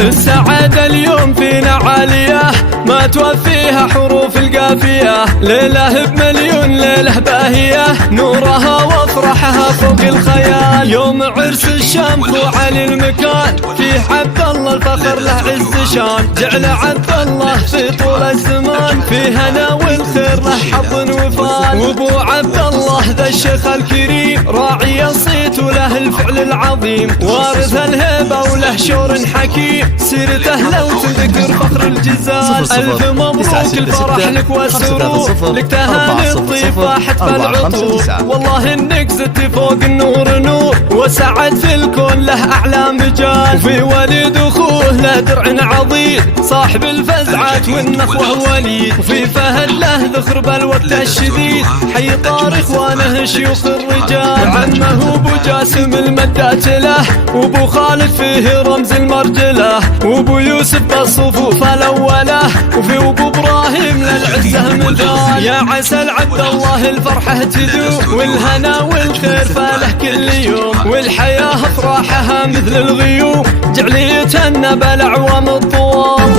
السعادة اليوم فينا عالية ما توفيها حروف القافية، ليلة بمليون ليلة باهية نورها وافرحها فوق الخيال. يوم عرس الشمخ وعلي المكان فيه عبد الله الفخر له عز شان، جعل عبد الله في طول الزمان فيه هنا والخير له حظ وفال. وابو عبد الله ذا الشيخ الكريم راعي الصيت وله الفعل العظيم، وارث الهبة وله شور حكيم، سيرته لو تذكر فخر الجزال. ألف مبروك الفرح لك والسرور، لك تهاني الطيب فاحت بالعطور، والله انك زدت فوق النور نور، وسعد في الكون له اعلى مجال. وفي وليد اخوه له درع عظيم صاحب الفزعات والنخوه وليد، وفي فهد له ذخر بالوقت الشديد حي طار اخوانه شيوخ الرجال. عمه ابو جاسم المدات له، وابو خالد فيه رمز المرجله، وابو يوسف بالصفوف الاوله، وفي ابو ابراهيم للعزه مثال. يا عسى عبد الله الفرحه تدوم، والهنا والخير فاله كل يوم، والحياه افراحها مثل الغيوم جعل يتهنى بالاعوام الطوال.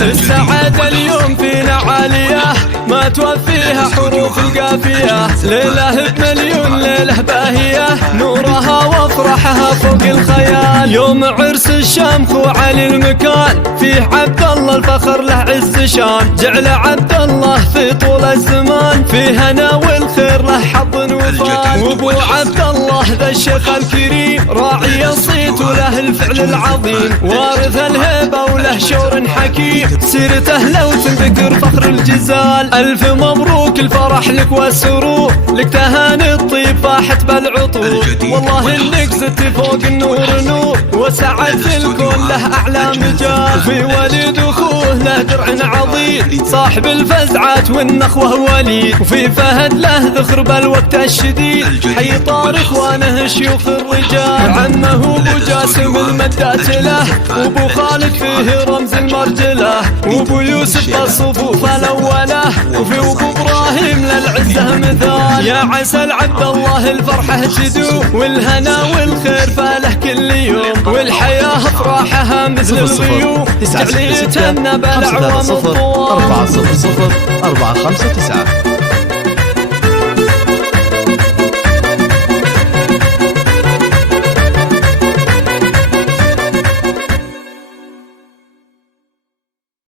السعادة اليوم فينا عالية ما توفيها حروف القافية، ليلة بمليون ليلة باهية نورها وافرحها فوق الخيال. يوم عرس الشمخ وعلي المكان فيه عبد الله الفخر له عز شان، جعل عبد الله في طول الزمان فيه هنا والخير له حظ وفال. وابو عبد الله ذا الشيخ الكريم راعي الصيت وله الفعل العظيم، وارث الهبة وله شور حكيم، سيرته لو تذكر فخر الجزال. ألف مبروك الفرح لك والسرور، لك تهاني الطيب فاحت بالعطور، والله انك زدت فوق النور نور، وسعد في الكون له اعلى مجال. في وليد اخوه له درع عظيم صاحب الفزعات والنخوه وليد، وفي فهد له ذخر بالوقت الشديد حي طار اخوانه شيوخ الرجال. عمه ابو جاسم المدات له، وابو خالد فيه رمز المرجله، وابو يوسف بالصفوف الاوله، وفي ابو ابراهيم للعزه مثال. يا عسى عبد الله الفرحه تدوم، والهنا والخير فاله كل يوم، والحياه افراحها مثل الغيوم جعل يتهنى بالاعوام الطوال. 400 459